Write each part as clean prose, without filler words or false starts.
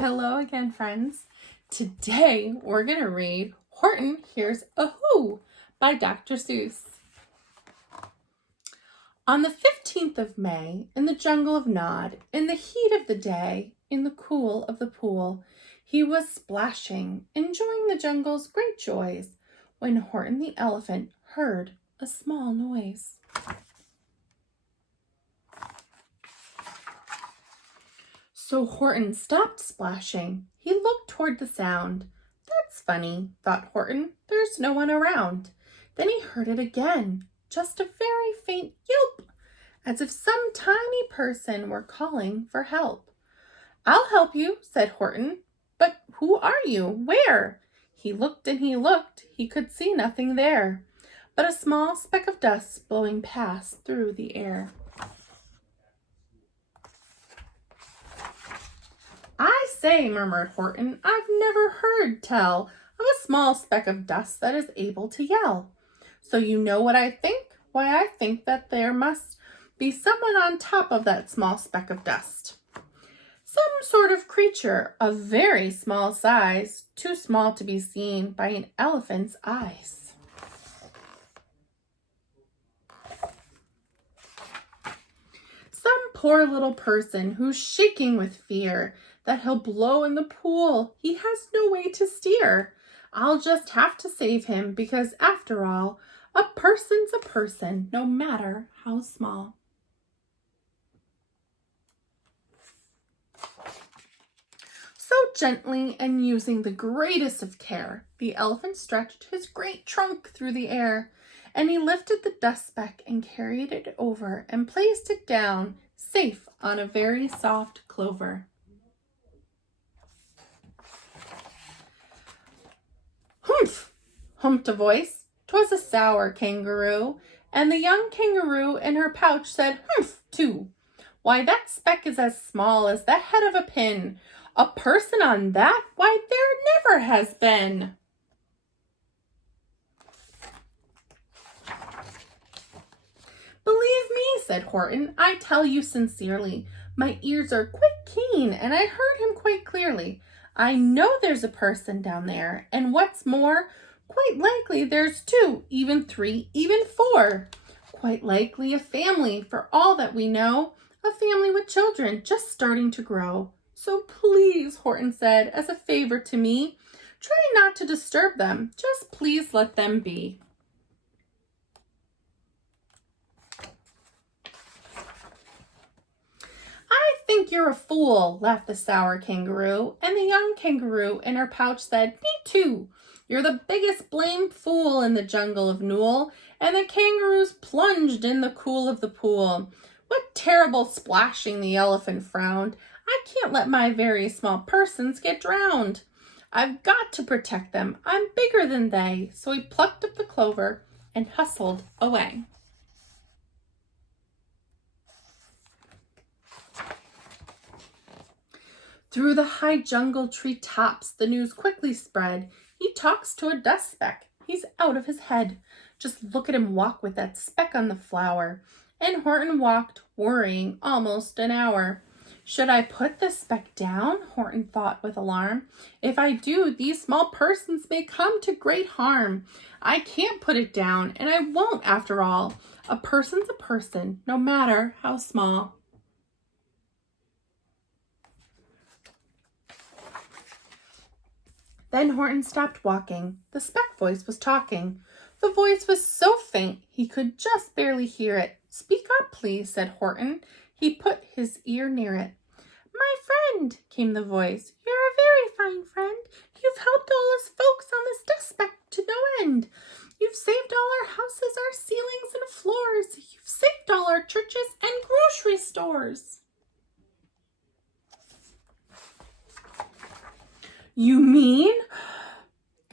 Hello again, friends. Today we're going to read Horton Hears a Who by Dr. Seuss. On the 15th of May, in the jungle of Nod, in the heat of the day, in the cool of the pool, he was splashing, enjoying the jungle's great joys, when Horton the elephant heard a small noise. So Horton stopped splashing. He looked toward the sound. That's funny, thought Horton. There's no one around. Then he heard it again, just a very faint yelp, as if some tiny person were calling for help. I'll help you, said Horton. But who are you? Where? He looked and he looked. He could see nothing there, but a small speck of dust blowing past through the air. I say, murmured Horton, I've never heard tell of a small speck of dust that is able to yell. So you know what I think? Why, I think that there must be someone on top of that small speck of dust. Some sort of creature of very small size, too small to be seen by an elephant's eyes. Some poor little person who's shaking with fear that he'll blow in the pool. He has no way to steer. I'll just have to save him because, after all, a person's a person, no matter how small. So gently and using the greatest of care, the elephant stretched his great trunk through the air, and he lifted the dust speck and carried it over and placed it down, safe on a very soft clover. Humph! Humped a voice. 'Twas a sour kangaroo, and the young kangaroo in her pouch said humph too. Why, that speck is as small as the head of a pin. A person on that? Why, there never has been. Believe me, said Horton, I tell you sincerely, my ears are quite keen, and I heard him quite clearly. I know there's a person down there, and what's more, quite likely there's two, even three, even four. Quite likely a family, for all that we know, a family with children just starting to grow. So please, Horton said, as a favor to me, try not to disturb them. Just please let them be. I think you're a fool, laughed the sour kangaroo, and the young kangaroo in her pouch said, me too. You're the biggest blamed fool in the jungle of Nool, and the kangaroos plunged in the cool of the pool. What terrible splashing, the elephant frowned. I can't let my very small persons get drowned. I've got to protect them. I'm bigger than they. So he plucked up the clover and hustled away. Through the high jungle tree tops, the news quickly spread. He talks to a dust speck. He's out of his head. Just look at him walk with that speck on the flower. And Horton walked, worrying, almost an hour. Should I put the speck down? Horton thought with alarm. If I do, these small persons may come to great harm. I can't put it down, and I won't after all. A person's a person, no matter how small. Then Horton stopped walking. The speck voice was talking. The voice was so faint he could just barely hear it. Speak up, please, said Horton. He put his ear near it. My friend, came the voice, you're a very fine friend. You've helped all us folks on this dust speck to no end. You've saved all our houses, our ceilings and floors. You've saved all our churches and grocery stores. You mean,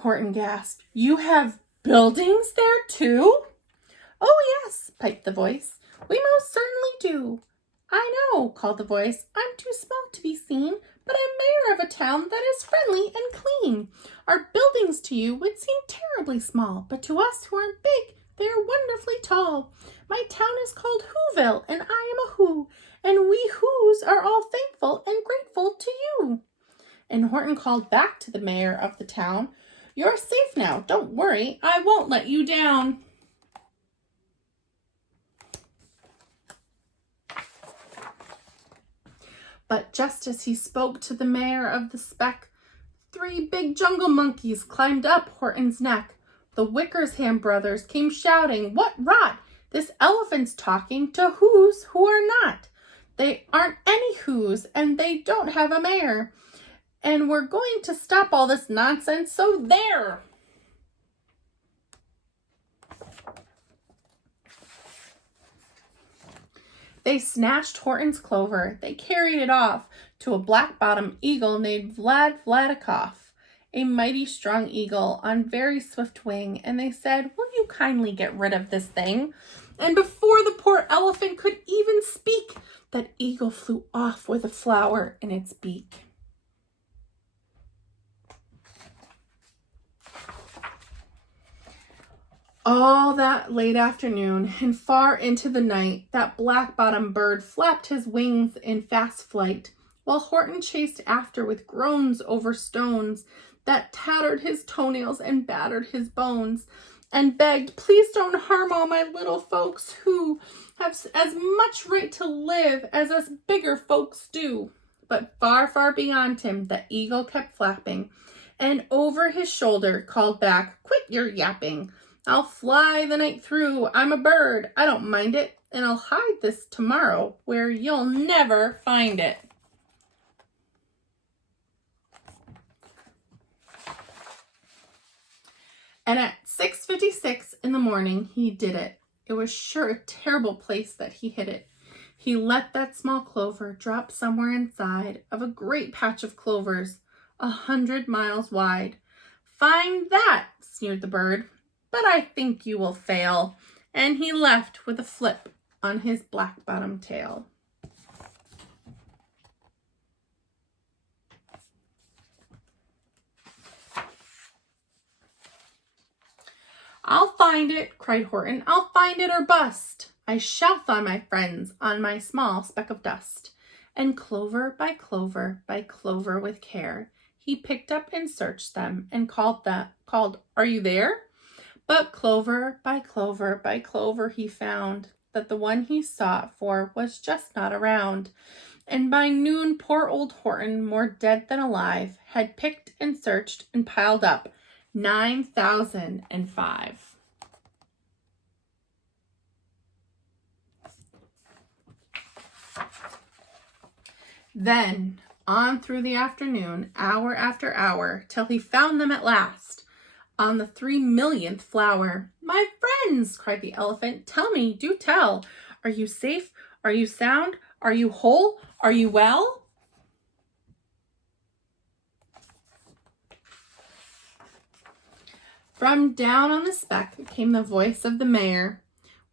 Horton gasped, you have buildings there too? Oh yes, piped the voice, we most certainly do. I know, called the voice, I'm too small to be seen, but I'm mayor of a town that is friendly and clean. Our buildings to you would seem terribly small, but to us who aren't big, they are wonderfully tall. My town is called Whoville, and I am a Who, and we Whos are all thankful and grateful to you. And Horton called back to the mayor of the town, "You're safe now. Don't worry. I won't let you down." But just as he spoke to the mayor of the speck, 3 big jungle monkeys climbed up Horton's neck. The Wickersham brothers came shouting, "What rot! This elephant's talking to who's who are not. They aren't any who's, and they don't have a mayor. And we're going to stop all this nonsense, so there!" They snatched Horton's clover. They carried it off to a black-bottomed eagle named Vladikoff, a mighty strong eagle on very swift wing, and they said, "Will you kindly get rid of this thing?" And before the poor elephant could even speak, that eagle flew off with a flower in its beak. All that late afternoon and far into the night, that black-bottomed bird flapped his wings in fast flight, while Horton chased after with groans over stones that tattered his toenails and battered his bones, and begged, "Please don't harm all my little folks who have as much right to live as us bigger folks do." But far, far beyond him, the eagle kept flapping, and over his shoulder called back, "Quit your yapping. I'll fly the night through. I'm a bird. I don't mind it. And I'll hide this tomorrow where you'll never find it." And at 6:56 in the morning, he did it. It was sure a terrible place that he hid it. He let that small clover drop somewhere inside of a great patch of clovers 100 miles wide. "Find that," sneered the bird, "but I think you will fail." And he left with a flip on his black-bottomed tail. "I'll find it," cried Horton. "I'll find it or bust. I shall find my friends on my small speck of dust." And clover by clover by clover with care, he picked up and searched them and called, "Are you there?" But clover by clover by clover he found that the one he sought for was just not around. And by noon poor old Horton, more dead than alive, had picked and searched and piled up 9,005. Then on through the afternoon, hour after hour, till he found them at last, on the 3,000,000th flower. "My friends," cried the elephant, "tell me, do tell, are you safe? Are you sound? Are you whole? Are you well?" From down on the speck came the voice of the mayor.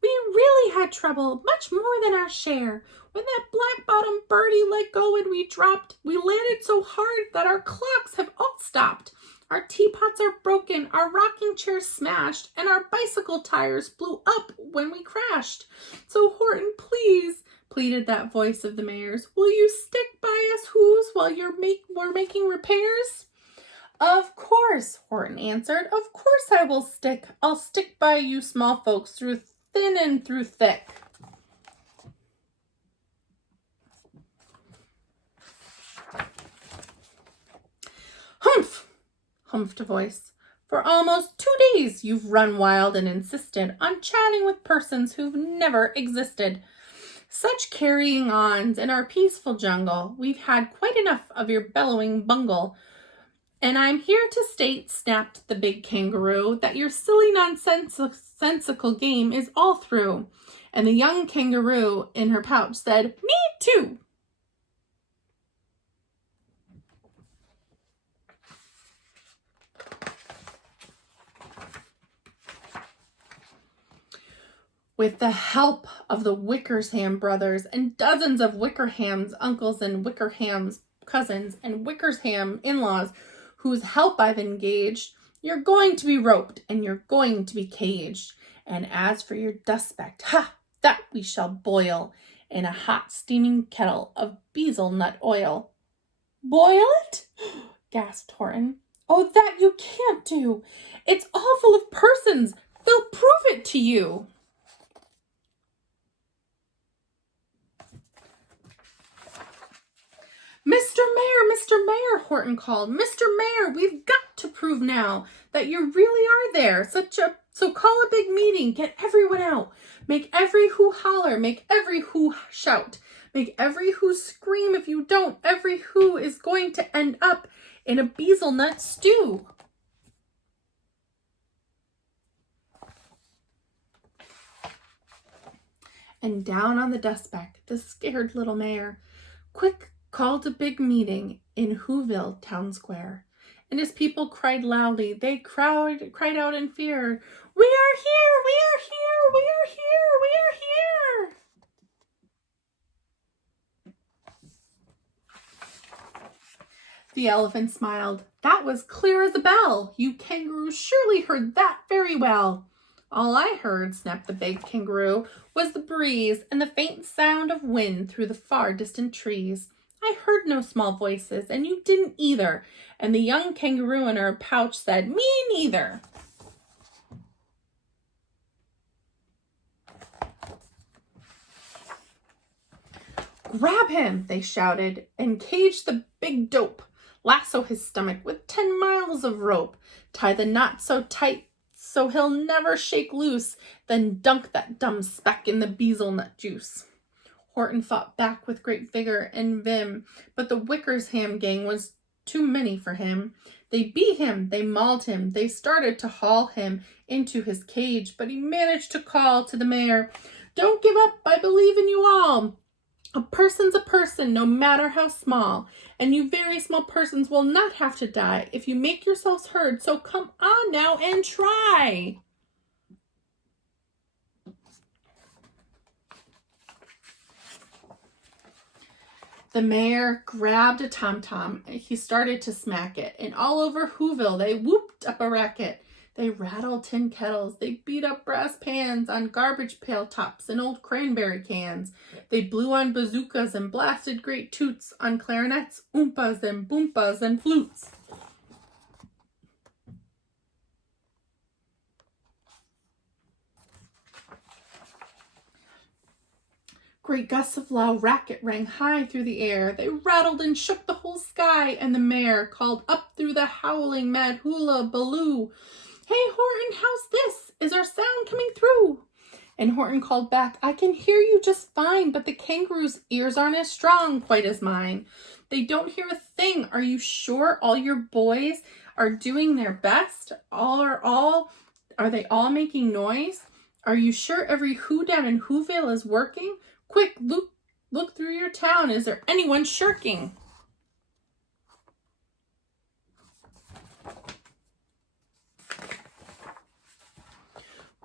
"We really had trouble, much more than our share. When that black-bottomed birdie let go and we dropped, we landed so hard that our clocks have all stopped. Our teapots are broken, our rocking chairs smashed, and our bicycle tires blew up when we crashed. So Horton, please," pleaded that voice of the mayor's, "will you stick by us who's while we're making repairs?" "Of course," Horton answered. "Of course I will stick. I'll stick by you small folks through thin and through thick." "Humph!" humphed a voice. "For almost 2 days you've run wild and insisted on chatting with persons who've never existed. Such carrying-ons in our peaceful jungle. We've had quite enough of your bellowing bungle. And I'm here to state," snapped the big kangaroo, "that your silly nonsensical game is all through." And the young kangaroo in her pouch said, "Me too." With the help of the Wickersham brothers and dozens of Wickerham's uncles and Wickerham's cousins and Wickersham in-laws, whose help I've engaged, you're going to be roped and you're going to be caged. And as for your dust speck, that we shall boil in a hot steaming kettle of bezel nut oil." "Boil it?" gasped Horton. Oh, that you can't do. It's all full of persons. They'll prove it to you. Mr. Mayor, Horton called. Mr. Mayor, we've got to prove now that you really are there. So call a big meeting. Get everyone out. Make every who holler. Make every who shout. Make every who scream. If you don't, every who is going to end up in a bezelnut stew. And down on the dustback, the scared little mayor quick called a big meeting in Whoville Town Square. And his people cried loudly. They cried out in fear. We are here! We are here! We are here! We are here! The elephant smiled. That was clear as a bell. You kangaroos surely heard that very well. All I heard, snapped the big kangaroo, was the breeze and the faint sound of wind through the far distant trees. I heard no small voices, and you didn't either. And the young kangaroo in her pouch said, Me neither. Grab him, they shouted, and cage the big dope. Lasso his stomach with 10 miles of rope. Tie the knot so tight so he'll never shake loose. Then dunk that dumb speck in the bezelnut juice. Horton fought back with great vigor and vim, but the Wickersham gang was too many for him. They beat him, they mauled him, they started to haul him into his cage, but he managed to call to the mayor, Don't give up, I believe in you all. A person's a person, no matter how small, and you very small persons will not have to die if you make yourselves heard, so come on now and try. The mayor grabbed a tom-tom. He started to smack it, and all over Whoville they whooped up a racket. They rattled tin kettles. They beat up brass pans on garbage pail tops and old cranberry cans. They blew on bazookas and blasted great toots on clarinets, oompas and boompas and flutes. Great gusts of loud racket rang high through the air. They rattled and shook the whole sky, and the mayor called up through the howling mad hula baloo, Hey, Horton, how's this? Is our sound coming through? And Horton called back, I can hear you just fine, but the kangaroo's ears aren't as strong quite as mine. They don't hear a thing. Are you sure all your boys are doing their best? Are they all making noise? Are you sure every who down in Whoville is working? Quick, look through your town. Is there anyone shirking?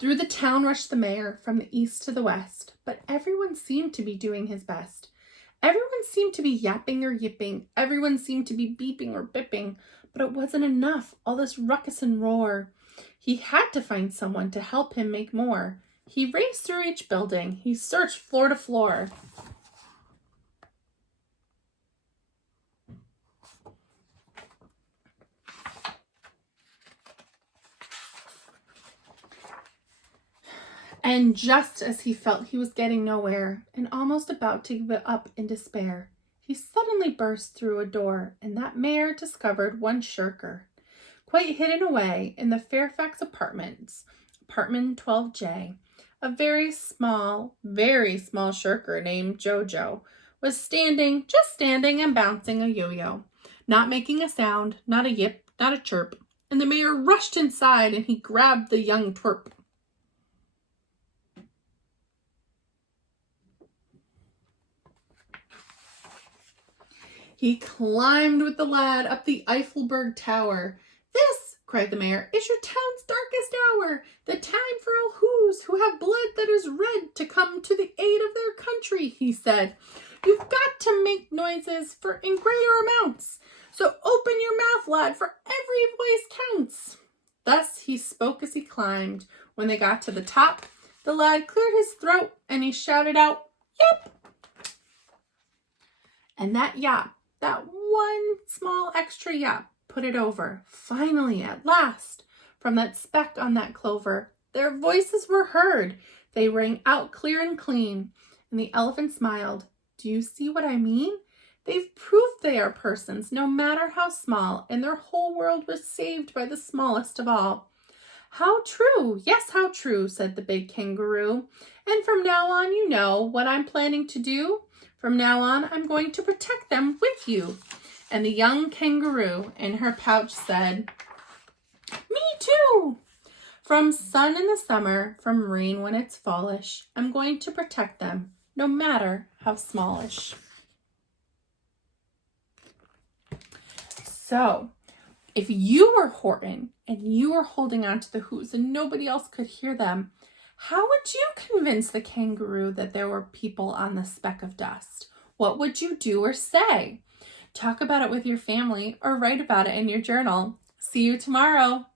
Through the town rushed the mayor from the east to the west, but everyone seemed to be doing his best. Everyone seemed to be yapping or yipping. Everyone seemed to be beeping or bipping, but it wasn't enough, all this ruckus and roar. He had to find someone to help him make more. He raced through each building. He searched floor to floor. And just as he felt he was getting nowhere and almost about to give it up in despair, he suddenly burst through a door, and that mayor discovered one shirker, quite hidden away in the Fairfax apartments, apartment 12J. A very small shirker named Jojo was just standing and bouncing a yo-yo, not making a sound, not a yip, not a chirp. And the mayor rushed inside and he grabbed the young twerp. He climbed with the lad up the Eiffelberg Tower. This, cried the mayor, is your town's darkest hour, the time for all who have blood that is red to come to the aid of their country, he said. You've got to make noises in greater amounts, so open your mouth, lad, for every voice counts. Thus he spoke as he climbed. When they got to the top, the lad cleared his throat and he shouted out, Yep! And that yap, that one small extra yap, put it over. Finally, at last, from that speck on that clover, their voices were heard. They rang out clear and clean. And the elephant smiled. Do you see what I mean? They've proved they are persons, no matter how small, and their whole world was saved by the smallest of all. How true! Yes, how true, said the big kangaroo. And from now on, you know what I'm planning to do. From now on, I'm going to protect them with you. And the young kangaroo in her pouch said, Me too! From sun in the summer, from rain when it's fallish, I'm going to protect them, no matter how smallish. So, if you were Horton and you were holding on to the hoots and nobody else could hear them, how would you convince the kangaroo that there were people on the speck of dust? What would you do or say? Talk about it with your family or write about it in your journal. See you tomorrow.